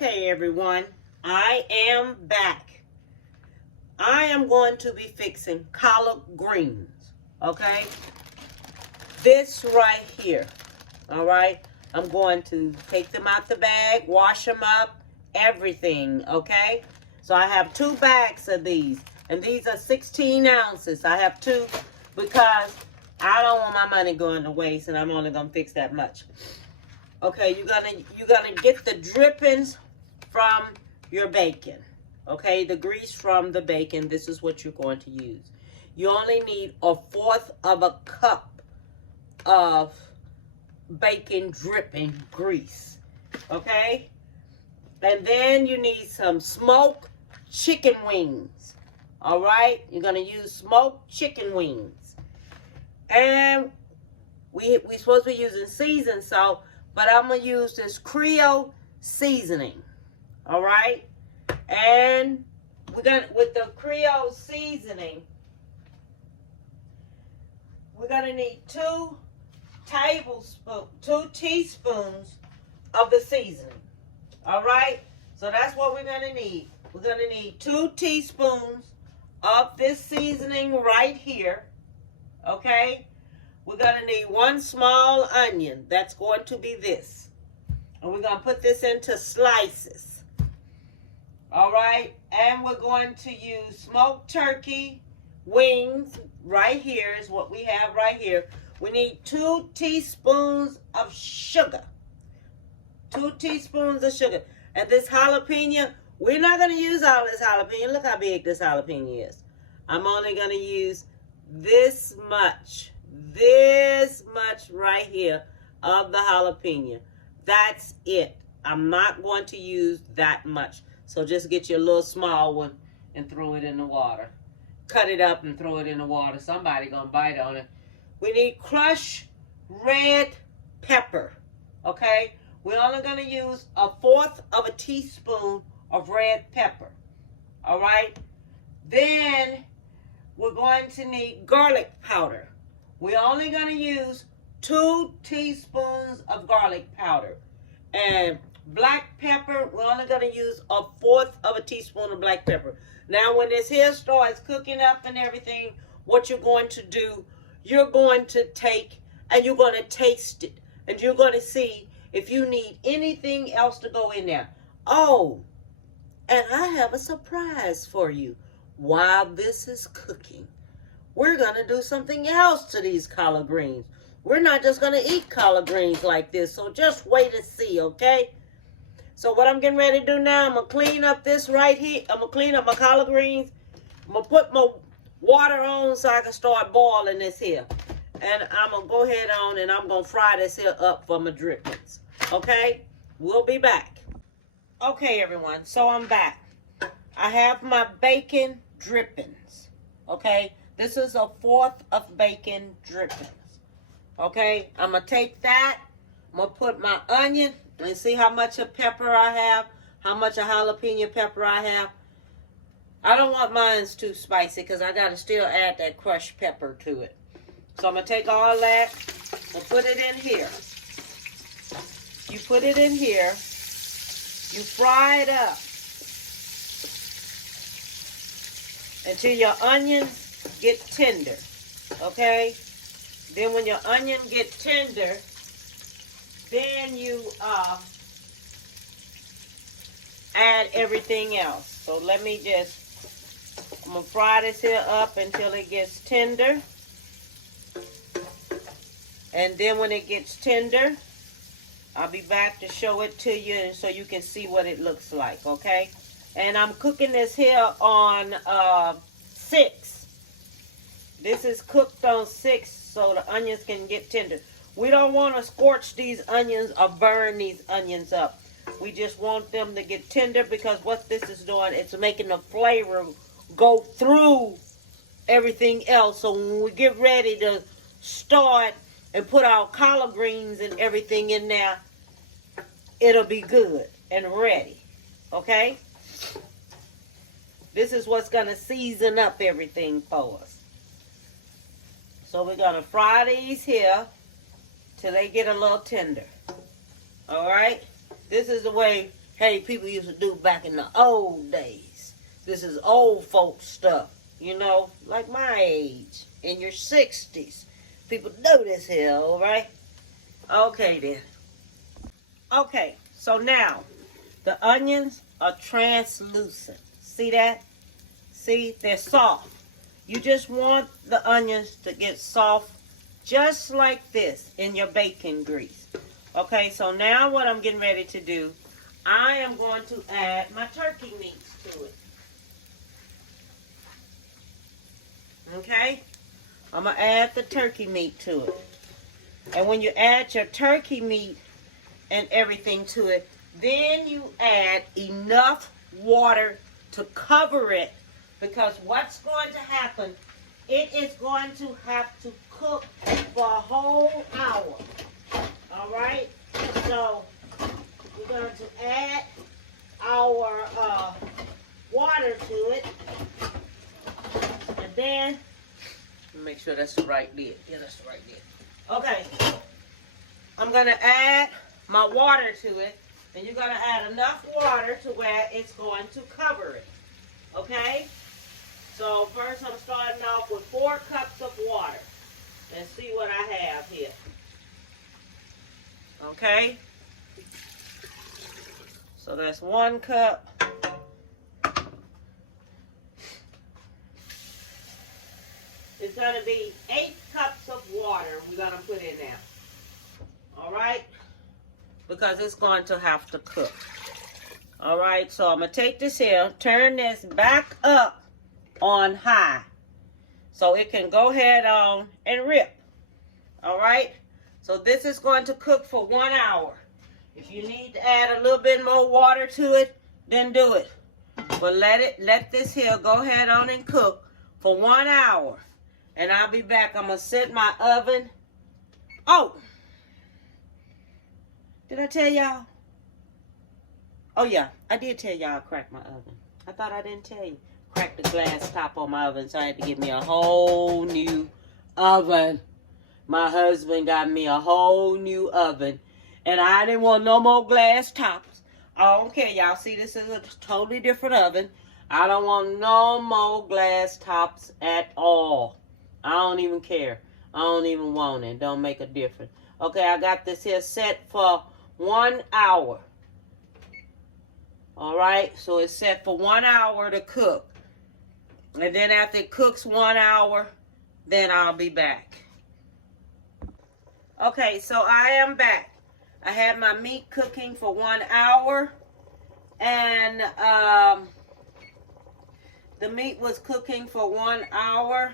Okay, everyone, I am back. I am going to be fixing collard greens, okay? This right here, all right? I'm going to take them out the bag, wash them up, everything, okay? So I have 2 bags of these, and these are 16 ounces. I have 2 because I don't want my money going to waste, and I'm only going to fix that much. Okay, you're gonna get the drippings from your bacon. Okay, the grease from the bacon. This is what you're going to use. You only need 1/4 of a cup of bacon dripping grease. Okay, and then you need some smoked chicken wings. All right, you're gonna use smoked chicken wings, and we supposed to be using seasoned salt. But I'm going to use this Creole seasoning, all right? And we're going to, with the Creole seasoning, we're going to need 2 teaspoons of the seasoning, all right? So that's what we're going to need. We're going to need 2 teaspoons of this seasoning right here, okay? We're going to need 1 small onion. That's going to be this. And we're going to put this into slices. All right. And we're going to use smoked turkey wings. Right here is what we have right here. We need 2 teaspoons of sugar. 2 teaspoons of sugar. And this jalapeno, we're not going to use all this jalapeno. Look how big this jalapeno is. I'm only going to use this much right here of the jalapeno. That's it. I'm not going to use that much. So just get your little small one and throw it in the water. Cut it up and throw it in the water. Somebody gonna bite on it. We need crushed red pepper. Okay? We're only gonna use 1/4 of a teaspoon of red pepper. All right? Then we're going to need garlic powder. We're only going to use 2 teaspoons of garlic powder. And black pepper, we're only going to use 1/4 of a teaspoon of black pepper. Now, when this here starts cooking up and everything, what you're going to do, you're going to take and you're going to taste it. And you're going to see if you need anything else to go in there. Oh, and I have a surprise for you. While this is cooking, we're going to do something else to these collard greens. We're not just going to eat collard greens like this, so just wait and see, okay? So what I'm getting ready to do now, I'm going to clean up this right here. I'm going to clean up my collard greens. I'm going to put my water on so I can start boiling this here. And I'm going to go ahead on and I'm going to fry this here up for my drippings, okay? We'll be back. Okay, everyone, so I'm back. I have my bacon drippings, okay? This is 1/4 of bacon drippings. Okay, I'm going to take that. I'm going to put my onion and see how much of pepper I have, how much of jalapeno pepper I have. I don't want mine too spicy because I got to still add that crushed pepper to it. So I'm going to take all that and put it in here. You put it in here. You fry it up until your onions get tender, okay? Then when your onion get tender, then you add everything else. So let me I'm gonna fry this here up until it gets tender. And then when it gets tender, I'll be back to show it to you so you can see what it looks like, okay? And I'm cooking this here on 6. This is cooked on 6 so the onions can get tender. We don't want to scorch these onions or burn these onions up. We just want them to get tender because what this is doing, it's making the flavor go through everything else. So when we get ready to start and put our collard greens and everything in there, it'll be good and ready, okay? This is what's going to season up everything for us. So we're going to fry these here till they get a little tender. All right? This is the way Hey, people used to do back in the old days. This is old folks stuff, you know, like my age, in your 60s. People do this here, all right? Okay, then. Okay, so now, the onions are translucent. See that? See, they're soft. You just want the onions to get soft just like this in your bacon grease. Okay, so now what I'm getting ready to do, I am going to add my turkey meats to it. Okay, I'm going to add the turkey meat to it. And when you add your turkey meat and everything to it, then you add enough water to cover it, because what's going to happen, it is going to have to cook for a whole hour. All right, so we're going to add our water to it, and then make sure that's the right lid. Yeah, that's the right lid. Okay, I'm going to add my water to it, and you're going to add enough water to where it's going to cover it. Okay, so first I'm starting off with 4 cups of water. Let's see what I have here. Okay, so that's 1 cup. It's going to be 8 cups of water we're going to put in there. All right, because it's going to have to cook. All right, so I'm going to take this here, turn this back up on high so it can go ahead on and rip. All right, so this is going to cook for 1 hour. If you need to add a little bit more water to it, then do it. But let this here go ahead on and cook for 1 hour. And I'll be back. I'm going to set my oven. Oh, did I tell y'all? Oh, yeah, I did tell y'all I cracked my oven. I thought I didn't tell you. Cracked the glass top on my oven, so I had to get me a whole new oven. My husband got me a whole new oven, and I didn't want no more glass tops. I don't care, y'all. See, this is a totally different oven. I don't want no more glass tops at all. I don't even care. I don't even want it. Don't make a difference. Okay, I got this here set for 1 hour. All right, so it's set for 1 hour to cook. And then after it cooks 1 hour, then I'll be back. Okay, so I am back. I had my meat cooking for 1 hour. And the meat was cooking for 1 hour.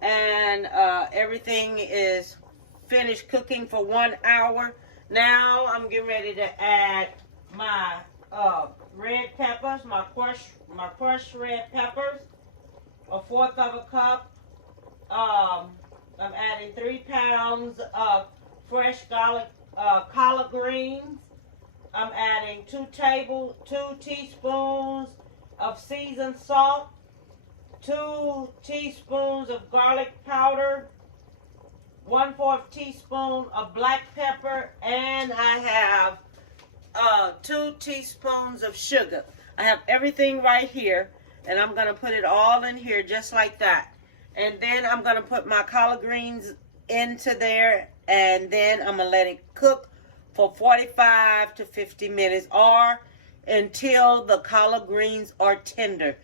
And everything is finished cooking for 1 hour. Now I'm getting ready to add my red peppers, my crushed red peppers, 1/4 of a cup. I'm adding 3 pounds of fresh collard greens. I'm adding 2 teaspoons of seasoned salt, 2 teaspoons of garlic powder, 1/4 teaspoon of black pepper, and I have 2 teaspoons of sugar. I have everything right here, and I'm going to put it all in here just like that. And then I'm going to put my collard greens into there, and then I'm going to let it cook for 45 to 50 minutes or until the collard greens are tender.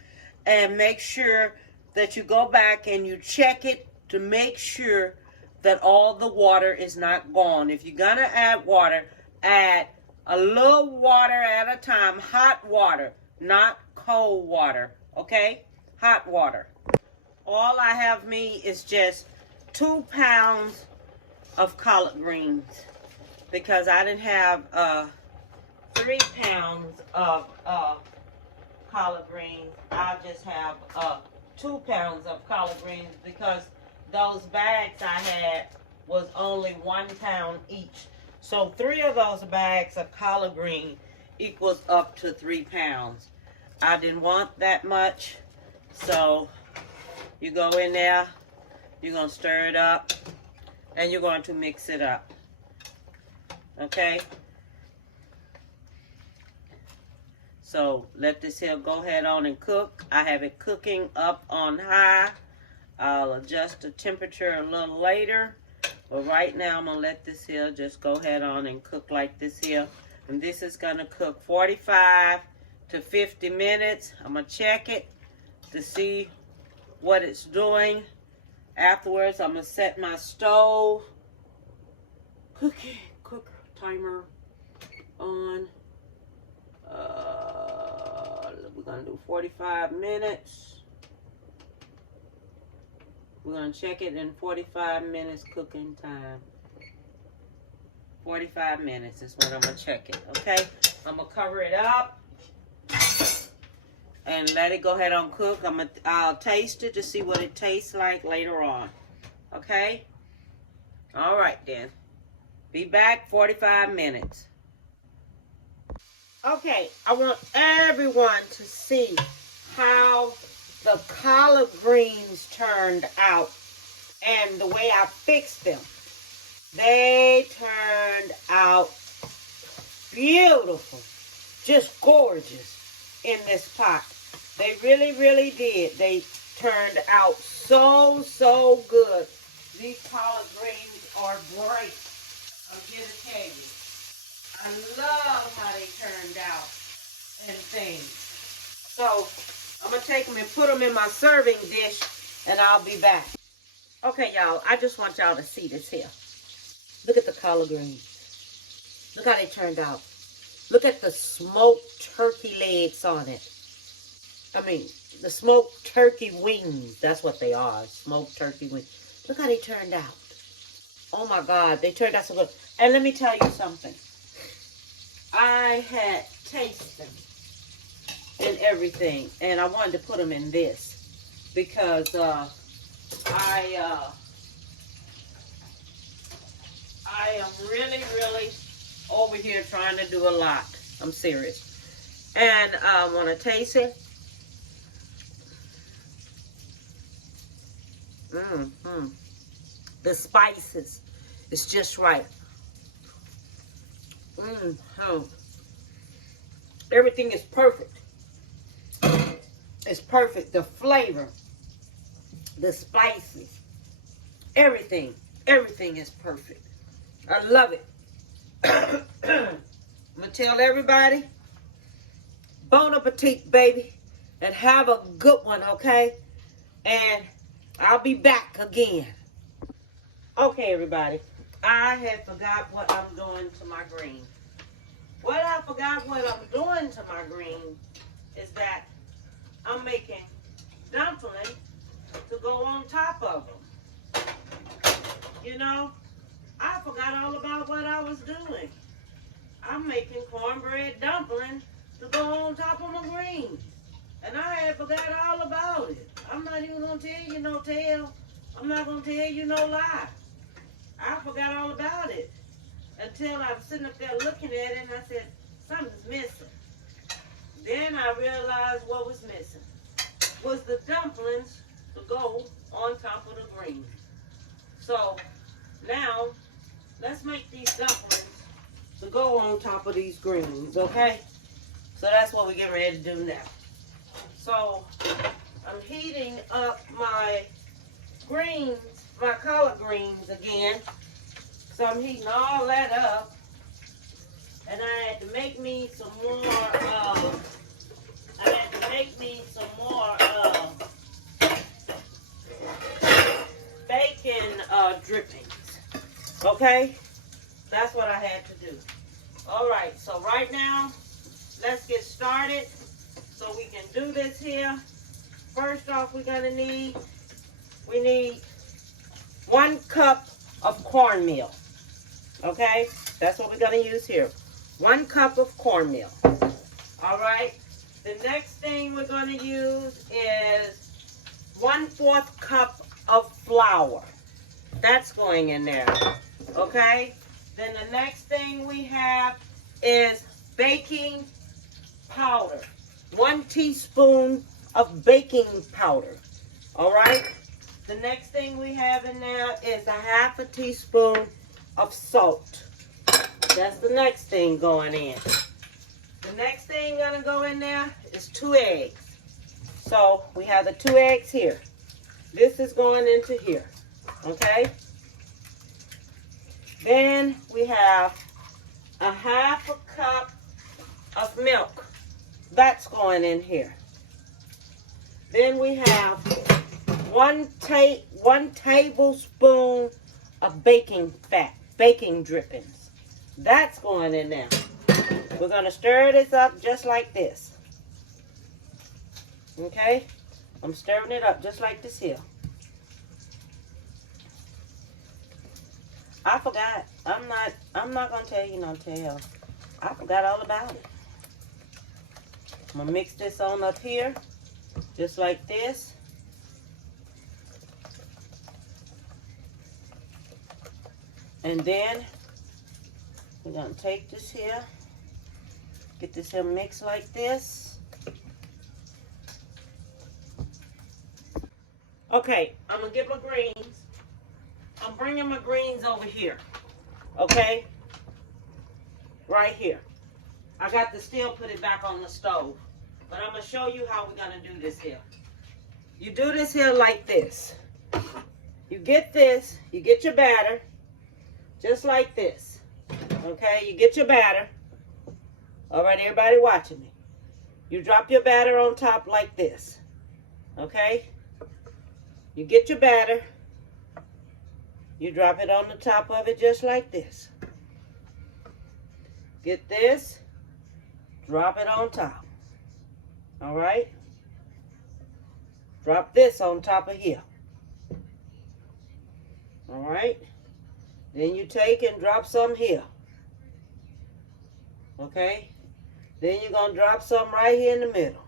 And make sure that you go back and you check it to make sure that all the water is not gone. If you're going to add water, add a little water at a time, hot water, not cold water, okay? Hot water. All I have me is just 2 pounds of collard greens because I didn't have 3 pounds of collard greens. I just have 2 pounds of collard greens because those bags I had was only 1 pound each. So 3 of those bags of collard green equals up to 3 pounds. I didn't want that much, so you go in there, you're going to stir it up, and you're going to mix it up. Okay? So let this here go ahead on and cook. I have it cooking up on high. I'll adjust the temperature a little later. But right now I'm going to let this here just go ahead on and cook like this here. And this is going to cook 45 to 50 minutes. I'm going to check it to see what it's doing. Afterwards, I'm going to set my stove cook timer on. We're going to do 45 minutes. We're going to check it in 45 minutes cooking time. 45 minutes is when I'm going to check it, okay? I'm going to cover it up and let it go ahead on cook. I'll taste it to see what it tastes like later on, okay? All right, then. Be back 45 minutes. Okay, I want everyone to see how the collard greens turned out and the way I fixed them. They turned out beautiful, just gorgeous in this pot. They really, really did. They turned out so, so good. These collard greens are great. I'm here to tell you. I love how they turned out and things. So I'm going to take them and put them in my serving dish, and I'll be back. Okay, y'all, I just want y'all to see this here. Look at the collard greens. Look how they turned out. Look at the smoked turkey legs on it. I mean, the smoked turkey wings. That's what they are, smoked turkey wings. Look how they turned out. Oh, my God, they turned out so good. And let me tell you something. I had tasted them and everything, and I wanted to put them in this because I am really, really over here trying to do a lot. I'm serious. And I want to taste it. The spices is just right. Everything is perfect. It's perfect. The flavor, the spices, everything is perfect. I love it. I'm gonna tell everybody, bon appetit, baby, and have a good one, okay? And I'll be back again. Okay, everybody. I had forgot what I'm doing to my green. What I forgot what I'm doing to my green is that I'm making dumplings to go on top of them. You know, I forgot all about what I was doing. I'm making cornbread dumplings to go on top of my green. And I had forgot all about it. I'm not even going to tell you no tale. I'm not going to tell you no lie. I forgot all about it until I was sitting up there looking at it and I said, something's missing. Then I realized what was missing was the dumplings to go on top of the greens. So now let's make these dumplings to go on top of these greens, okay? So that's what we're getting ready to do now. So I'm heating up my greens, my collard greens again. So I'm heating all that up. And I had to make me some more, bacon drippings. Okay? That's what I had to do. All right, so right now, let's get started so we can do this here. First off, we need 1 cup of cornmeal. Okay? That's what we're going to use here. 1 cup of cornmeal. All right? The next thing we're going to use is 1/4 cup of flour. That's going in there. Okay? Then the next thing we have is baking powder. 1 teaspoon of baking powder. All right? The next thing we have in there is 1/2 teaspoon of salt. That's the next thing going in. The next thing gonna go in there is 2 eggs. So we have the 2 eggs here. This is going into here, okay? Then we have a 1/2 cup of milk. That's going in here. Then we have one tablespoon of baking fat, baking drippings. That's going in there. We're going to stir this up just like this. Okay? I'm stirring it up just like this here. I forgot. I'm not going to tell you no tale. I forgot all about it. I'm going to mix this on up here just like this. And then we're going to take this here. Get this here mixed like this. Okay, I'm going to get my greens. I'm bringing my greens over here. Okay? Right here. I got to still put it back on the stove. But I'm going to show you how we're going to do this here. You do this here like this. You get this. You get your batter. Just like this. Okay? You get your batter. All right, everybody watching me. You drop your batter on top like this. Okay? You get your batter. You drop it on the top of it just like this. Get this. Drop it on top. All right? Drop this on top of here. All right? Then you take and drop some here. Okay? Then you're going to drop some right here in the middle.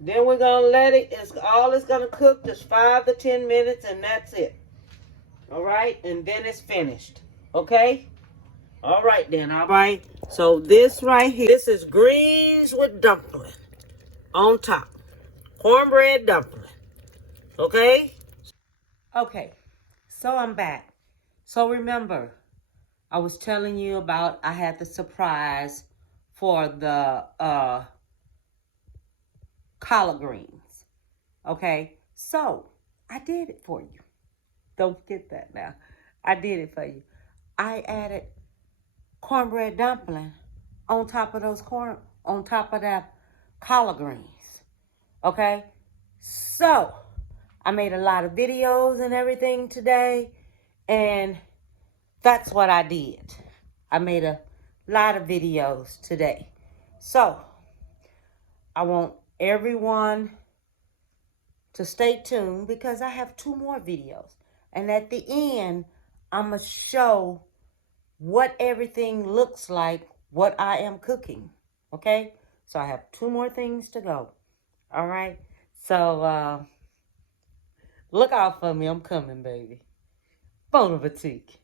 Then we're going to let it, all it's going to cook is 5 to 10 minutes, and that's it. All right? And then it's finished. Okay? All right then. All right. So this right here, this is greens with dumpling on top. Cornbread dumpling. Okay? Okay. So I'm back. So remember, I was telling you about I had the surprise for the collard greens. Okay? So I did it for you. Don't forget that now. I did it for you. I added cornbread dumpling on top of that collard greens. Okay? So, I made a lot of videos and everything today, and that's what I did. I made a lot of videos today. So, I want everyone to stay tuned because I have 2 more videos. And at the end, I'm going to show what everything looks like, what I am cooking. Okay? So I have 2 more things to go. All right? So, look out for me. I'm coming, baby. Bon appetit.